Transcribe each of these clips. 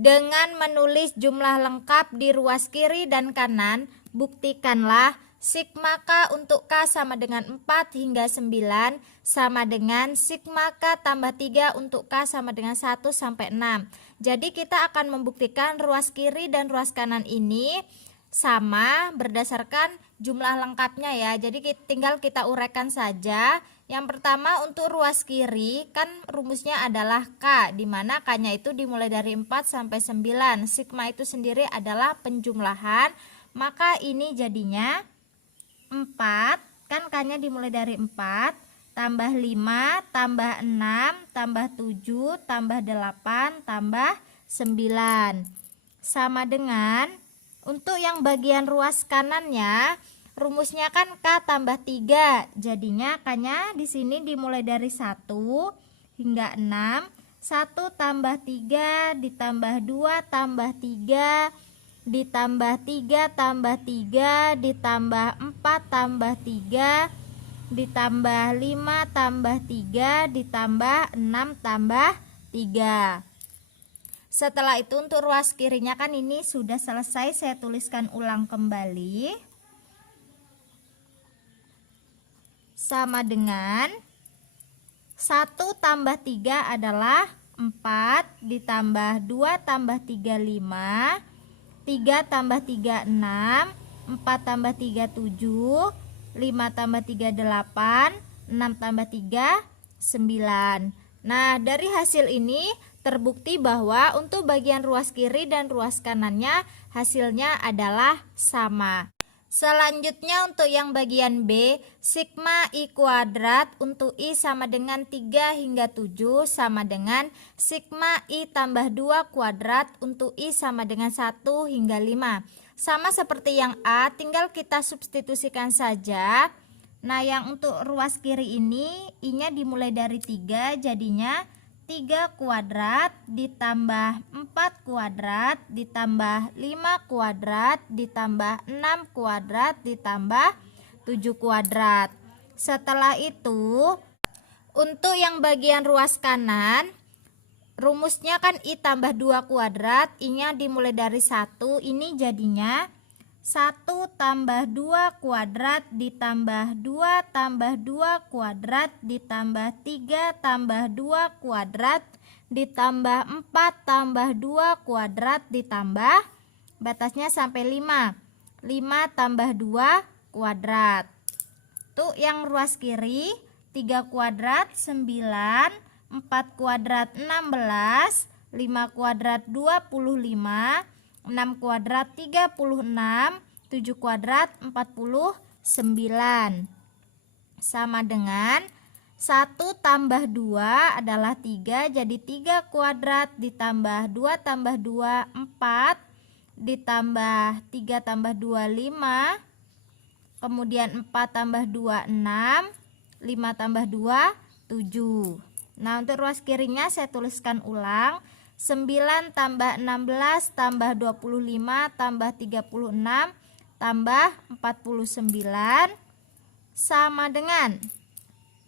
Dengan menulis jumlah lengkap di ruas kiri dan kanan, buktikanlah sigma K untuk K sama dengan 4 hingga 9 sama dengan sigma K tambah 3 untuk K sama dengan 1 sampai 6. Jadi kita akan membuktikan ruas kiri dan ruas kanan ini sama berdasarkan jumlah lengkapnya ya. Jadi tinggal kita uraikan saja. Yang pertama untuk ruas kiri kan rumusnya adalah K, di mana K-nya itu dimulai dari 4 sampai 9. Sigma itu sendiri adalah penjumlahan, maka ini jadinya 4, kan K-nya dimulai dari 4, tambah 5, tambah 6, tambah 7, tambah 8, tambah 9. Sama dengan untuk yang bagian ruas kanannya, rumusnya kan K tambah 3. Jadinya K-nya di sini dimulai dari 1 hingga 6. 1 tambah 3 ditambah 2 tambah 3 ditambah 3 tambah 3 ditambah 4 tambah 3 ditambah 5 tambah 3 ditambah 6 tambah 3. Setelah itu untuk ruas kirinya kan ini sudah selesai, saya tuliskan ulang kembali. Sama dengan 1 tambah 3 adalah 4 ditambah 2 tambah 3 5, 3 tambah 3 6, 4 tambah 3 7, 5 tambah 3 8, 6 tambah 3 9. Nah, dari hasil ini terbukti bahwa untuk bagian ruas kiri dan ruas kanannya hasilnya adalah sama. Selanjutnya untuk yang bagian B, sigma I kuadrat untuk I sama dengan 3 hingga 7 sama dengan sigma I tambah 2 kuadrat untuk I sama dengan 1 hingga 5. Sama seperti yang A, tinggal kita substitusikan saja. Nah, yang untuk ruas kiri ini I-nya dimulai dari 3, jadinya 3 kuadrat ditambah 4 kuadrat ditambah 5 kuadrat ditambah 6 kuadrat ditambah 7 kuadrat. Setelah itu untuk yang bagian ruas kanan, rumusnya kan I tambah 2 kuadrat, I-nya dimulai dari 1, ini jadinya 1 tambah 2 kuadrat ditambah 2 tambah 2 kuadrat ditambah 3 tambah 2 kuadrat ditambah 4 tambah 2 kuadrat ditambah batasnya sampai 5. 5 tambah 2 kuadrat. Tuh yang ruas kiri 3 kuadrat 9, 4 kuadrat 16, 5 kuadrat 25, 6 kuadrat 36, 7 kuadrat 49. Sama dengan 1 tambah 2 adalah 3, jadi 3 kuadrat ditambah 2 tambah 2 4, ditambah 3 tambah 2 5, kemudian 4 tambah 2 6, 5 tambah 2 7. Nah, untuk ruas kirinya saya tuliskan ulang. 9 tambah 16 tambah 25 tambah 36 tambah 49 sama dengan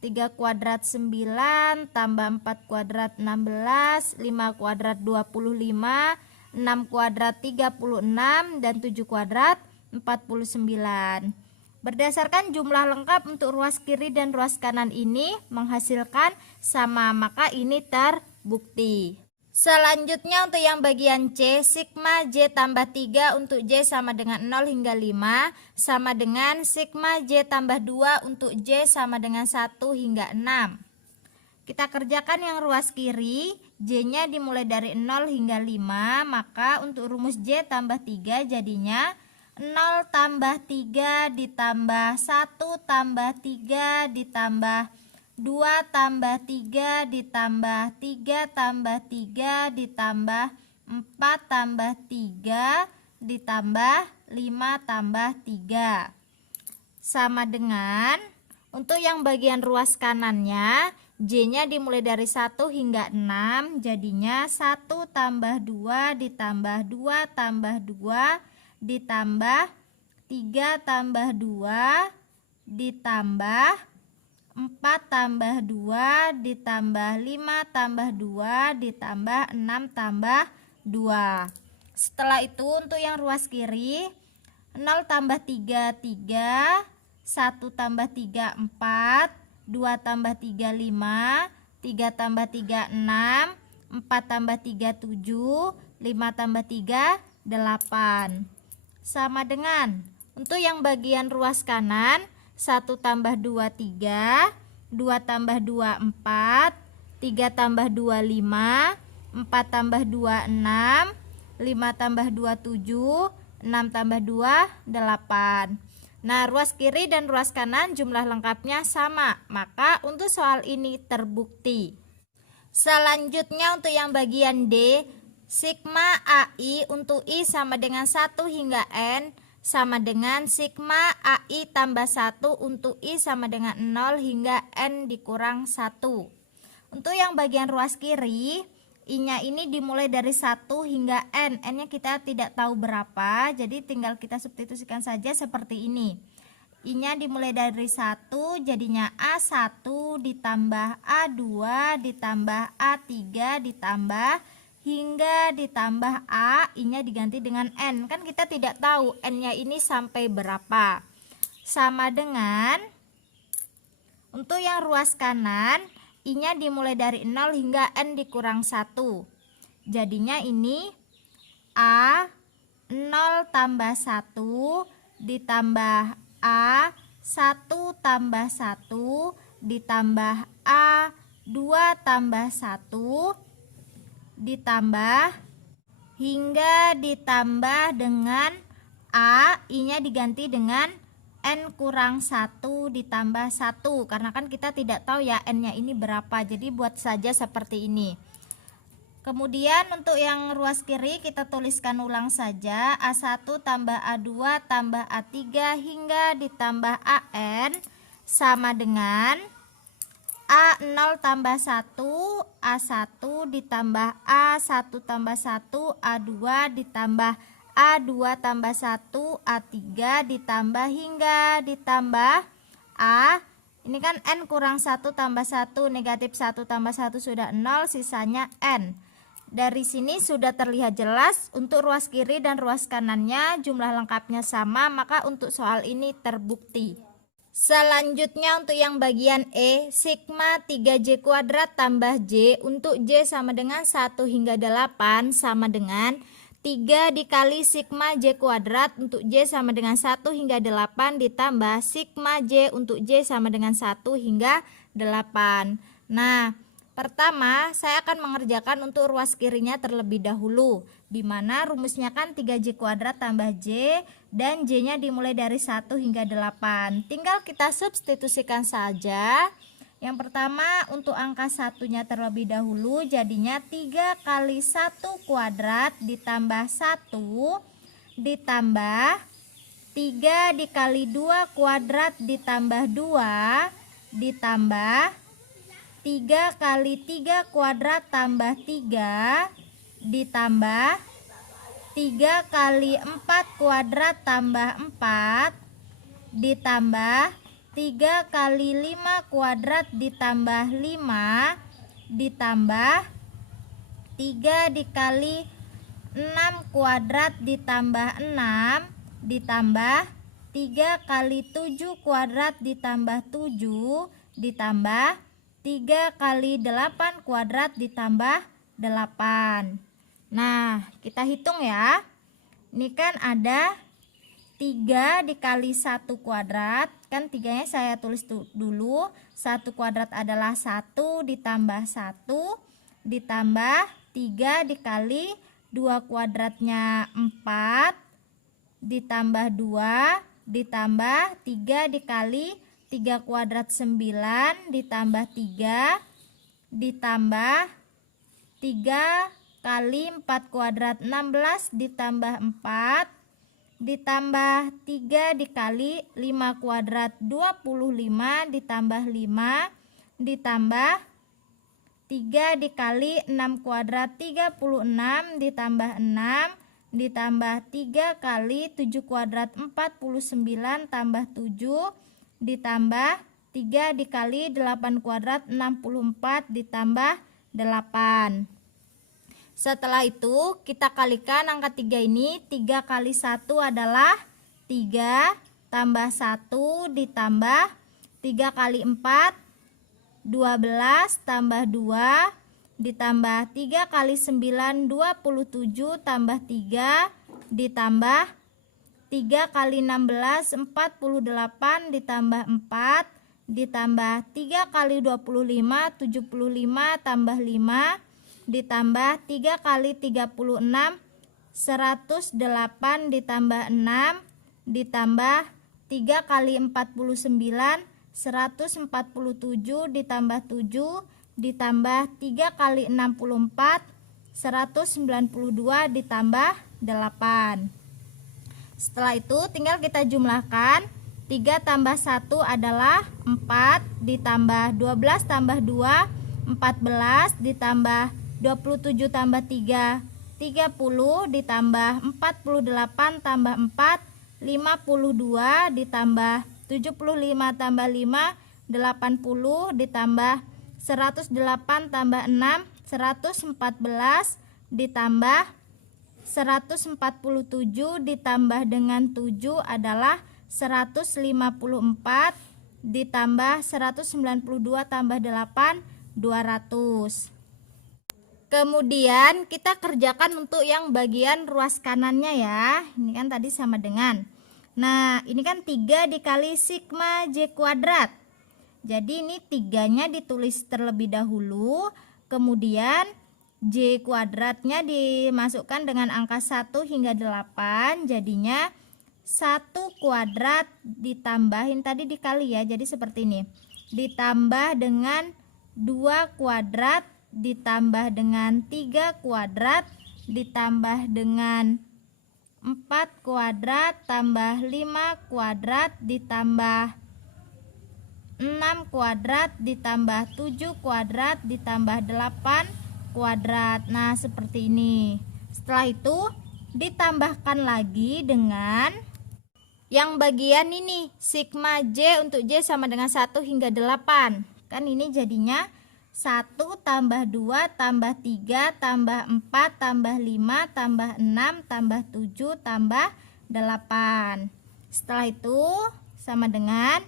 3 kuadrat 9 tambah 4 kuadrat 16, 5 kuadrat 25, 6 kuadrat 36 dan 7 kuadrat 49. Berdasarkan jumlah lengkap untuk ruas kiri dan ruas kanan ini menghasilkan sama, maka ini terbukti. Selanjutnya untuk yang bagian C, sigma J tambah 3 untuk J sama dengan 0 hingga 5 sama dengan sigma J tambah 2 untuk J sama dengan 1 hingga 6. Kita kerjakan yang ruas kiri, J-nya dimulai dari 0 hingga 5, maka untuk rumus J tambah 3 jadinya 0 tambah 3 ditambah 1 tambah 3 ditambah 2 tambah 3 ditambah 3 tambah 3 ditambah 4 tambah 3 ditambah 5 tambah 3. Sama dengan untuk yang bagian ruas kanannya, J-nya dimulai dari 1 hingga 6, jadinya 1 tambah 2 ditambah 2 tambah 2 ditambah 3 tambah 2 ditambah 4 tambah 2 ditambah 5 tambah 2 ditambah 6 tambah 2. Setelah itu untuk yang ruas kiri 0 tambah 3 3, 1 tambah 3 4, 2 tambah 3 5, 3 tambah 3 6, 4 tambah 3 7, 5 tambah 3 8. Sama dengan untuk yang bagian ruas kanan 1 tambah 2 3, 2 tambah 2 4, 3 tambah 2 5, 4 tambah 2 6, 5 tambah 2 7, 6 tambah 2 8. Nah, ruas kiri dan ruas kanan jumlah lengkapnya sama, maka untuk soal ini terbukti. Selanjutnya untuk yang bagian D, sigma AI untuk I sama dengan 1 hingga N sama dengan sigma AI tambah 1 untuk I sama dengan 0 hingga N dikurang 1. Untuk yang bagian ruas kiri, I-nya ini dimulai dari 1 hingga N. N-nya kita tidak tahu berapa, jadi tinggal kita substitusikan saja seperti ini. I-nya dimulai dari 1, jadinya A1 ditambah A2 ditambah A3 ditambah hingga ditambah A, I-nya diganti dengan N. Kan kita tidak tahu N-nya ini sampai berapa. Sama dengan untuk yang ruas kanan, I-nya dimulai dari 0 hingga N dikurang 1. Jadinya ini A 0 tambah 1 ditambah A 1 tambah 1 ditambah A 2 tambah 1 ditambah hingga ditambah dengan A, I-nya diganti dengan N kurang 1 ditambah 1, karena kan kita tidak tahu ya N-nya ini berapa, jadi buat saja seperti ini. Kemudian untuk yang ruas kiri kita tuliskan ulang saja, A1 tambah A2 tambah A3 hingga ditambah AN sama dengan A0 tambah 1, A1 ditambah A1 tambah 1, A2 ditambah A2 tambah 1, A3 ditambah hingga ditambah A. Ini kan N kurang 1 tambah 1, negatif 1 tambah 1 sudah 0, sisanya N. Dari sini sudah terlihat jelas untuk ruas kiri dan ruas kanannya jumlah lengkapnya sama, maka untuk soal ini terbukti. Selanjutnya untuk yang bagian E, sigma 3J kuadrat tambah J untuk J sama dengan 1 hingga 8 sama dengan 3 dikali sigma J kuadrat untuk J sama dengan 1 hingga 8 ditambah sigma J untuk J sama dengan 1 hingga 8. Nah, pertama saya akan mengerjakan untuk ruas kirinya terlebih dahulu, di mana rumusnya kan 3J kuadrat tambah J dan J-nya dimulai dari 1 hingga 8. Tinggal kita substitusikan saja. Yang pertama untuk angka satunya terlebih dahulu, jadinya 3 kali 1 kuadrat ditambah 1 ditambah 3 dikali 2 kuadrat ditambah 2 ditambah 3 kali 3 kuadrat tambah 3 ditambah 3 kali 4 kuadrat tambah 4 ditambah 3 kali 5 kuadrat ditambah 5 ditambah 3 dikali 6 kuadrat ditambah 6 ditambah 3 kali 7 kuadrat ditambah 7 ditambah 3 kali 8 kuadrat ditambah 8. Nah, kita hitung ya. Ini kan ada 3 dikali 1 kuadrat, kan 3-nya saya tulis dulu. 1 kuadrat adalah 1 ditambah 1 ditambah 3 dikali 2 kuadratnya 4 ditambah 2 ditambah 3 dikali 3 kuadrat 9 ditambah 3 ditambah 3 kali 4 kuadrat 16 ditambah 4 ditambah 3 dikali 5 kuadrat 25 ditambah 5 ditambah 3 dikali 6 kuadrat 36 ditambah 6 ditambah 3 kali 7 kuadrat 49 tambah 7 ditambah 3 dikali 8 kuadrat 64 ditambah 8. Setelah itu kita kalikan angka 3 ini. 3 kali 1 adalah 3 tambah 1 ditambah 3 kali 4 12 tambah 2 ditambah 3 kali 9 27 tambah 3 ditambah 3 kali 16 48 ditambah 4 ditambah 3 kali 25 75 tambah 5 ditambah 3 kali 36 108 ditambah 6 ditambah 3 kali 49 147 ditambah 7 ditambah 3 kali 64 192 ditambah 8. Setelah itu tinggal kita jumlahkan. 3 tambah 1 adalah 4 ditambah 12 tambah 2 14 ditambah 27 tambah 3 30 ditambah 48 tambah 4 52 ditambah 75 tambah 5 80 ditambah 108 tambah 6 114 ditambah 147 ditambah dengan 7 adalah 154 ditambah 192 tambah 8 200. Kemudian kita kerjakan untuk yang bagian ruas kanannya ya. Ini kan tadi sama dengan. Nah, ini kan 3 dikali sigma J kuadrat. Jadi ini 3-nya ditulis terlebih dahulu. Kemudian J kuadratnya dimasukkan dengan angka 1 hingga 8. Jadinya 1 kuadrat ditambahin tadi dikali ya. Jadi seperti ini. Ditambah dengan 2 kuadrat ditambah dengan 3 kuadrat ditambah dengan 4 kuadrat tambah 5 kuadrat ditambah 6 kuadrat ditambah 7 kuadrat ditambah 8 kuadrat. Nah, seperti ini. Setelah itu ditambahkan lagi dengan yang bagian ini, sigma J untuk J sama dengan 1 hingga 8. Kan ini jadinya 1 tambah 2 tambah 3 tambah 4 tambah 5 tambah 6 tambah 7 tambah 8. Setelah itu sama dengan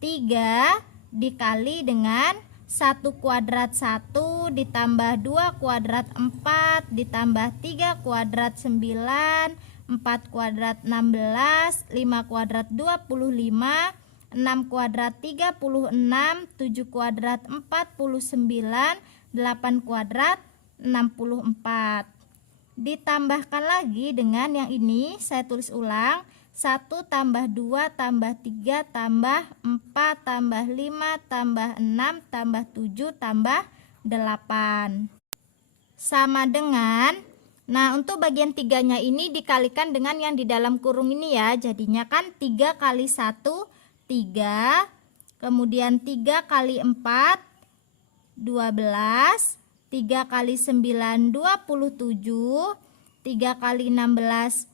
3 dikali dengan 1 kuadrat 1 ditambah 2 kuadrat 4 ditambah 3 kuadrat 9 4 kuadrat 16 5 kuadrat 25 6 kuadrat 36, 7 kuadrat 49, 8 kuadrat 64. Ditambahkan lagi dengan yang ini, saya tulis ulang. 1 tambah 2 tambah 3 tambah 4 tambah 5 tambah 6 tambah 7 tambah 8. Sama dengan, nah untuk bagian 3-nya ini dikalikan dengan yang di dalam kurung ini ya. Jadinya kan 3 kali 1 3, kemudian 3 kali 4 12, 3 kali 9 27, 3 kali 16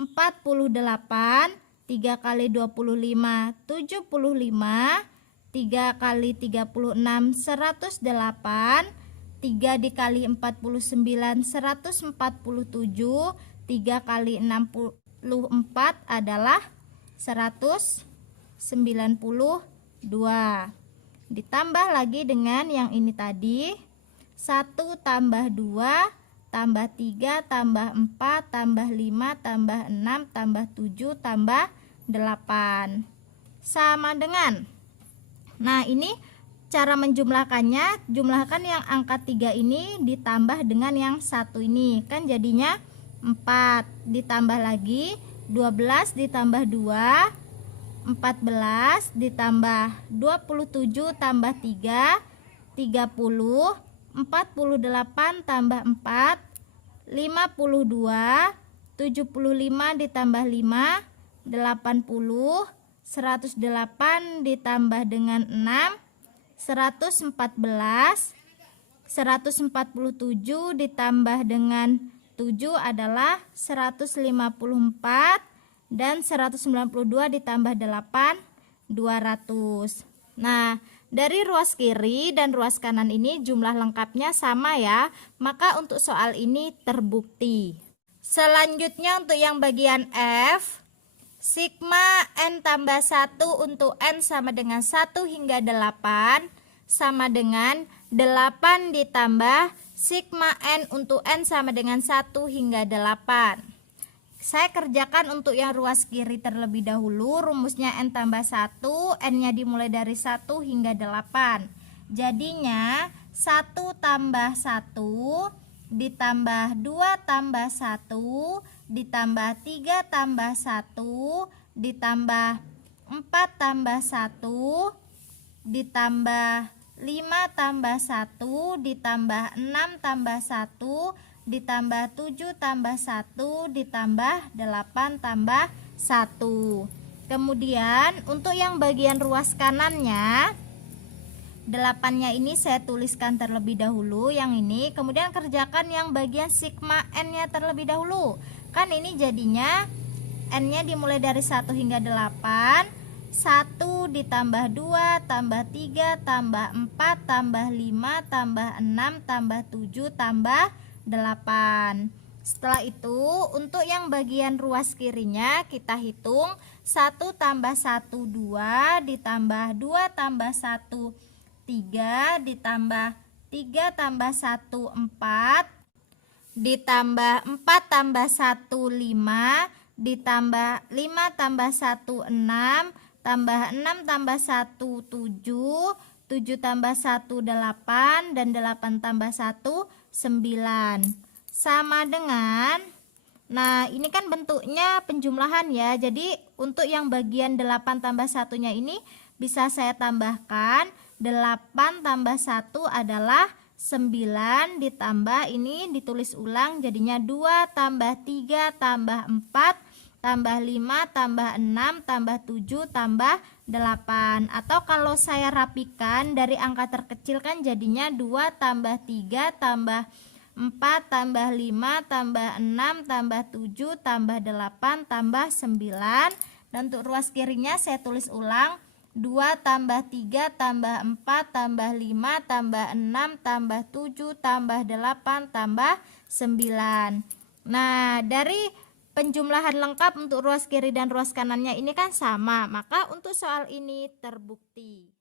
48, 3 kali 25 75, 3 kali 36 108, 3 dikali 49 147, 3 kali 64 adalah 192. Ditambah lagi dengan yang ini tadi, 1 tambah 2 tambah 3 tambah 4 tambah 5 tambah 6 tambah 7 tambah 8 sama dengan, nah ini cara menjumlahkannya, jumlahkan yang angka 3 ini ditambah dengan yang 1 ini, kan jadinya 4 ditambah lagi 12 ditambah 2 14 ditambah 27 tambah 3 30, 48 tambah 4 52, 75 ditambah 5 80, 108 ditambah dengan 6 114, 147 ditambah dengan 7 adalah 154, dan 192 ditambah 8 200. Nah, Dari ruas kiri dan ruas kanan ini jumlah lengkapnya sama ya, maka untuk soal ini terbukti. Selanjutnya untuk yang bagian F, sigma N tambah 1 untuk N sama dengan 1 hingga 8 sama dengan 8 ditambah sigma N untuk N sama dengan 1 hingga 8. Saya kerjakan untuk yang ruas kiri terlebih dahulu. Rumusnya N tambah 1, N-nya dimulai dari 1 hingga 8. Jadinya 1 tambah 1 ditambah 2 tambah 1 ditambah 3 tambah 1 ditambah 4 tambah 1 ditambah 5 tambah 1 ditambah 6 tambah 1 ditambah 7 tambah 1 ditambah 8 tambah 1. Kemudian untuk yang bagian ruas kanannya, 8-nya ini saya tuliskan terlebih dahulu yang ini. Kemudian kerjakan yang bagian sigma N-nya terlebih dahulu. Kan ini jadinya N-nya dimulai dari 1 hingga 8. 1 ditambah 2 tambah 3 tambah 4 tambah 5 tambah 6 tambah 7 tambah 8. Setelah itu untuk yang bagian ruas kirinya kita hitung 1 tambah 1 2 ditambah 2 tambah 1 3 ditambah 3 tambah 1 4 ditambah 4 tambah 1 5 ditambah 5 tambah 1 6 tambah 6 tambah 1 7 7 tambah 1 8 dan 8 tambah 1 9 sama dengan, nah ini kan bentuknya penjumlahan ya, jadi untuk yang bagian 8 tambah 1-nya ini bisa saya tambahkan 8 tambah 1 adalah 9 ditambah ini ditulis ulang jadinya 2 tambah 3 tambah 4 tambah 5 tambah 6 tambah 7 tambah 8. Atau kalau saya rapikan dari angka terkecil kan jadinya 2 tambah 3 tambah 4 tambah 5 tambah 6 tambah 7 tambah 8 tambah 9. Dan untuk ruas kirinya saya tulis ulang 2 tambah 3 tambah 4 tambah 5 tambah 6 tambah 7 tambah 8 tambah 9. Nah dari penjumlahan lengkap untuk ruas kiri dan ruas kanannya ini kan sama, maka untuk soal ini terbukti.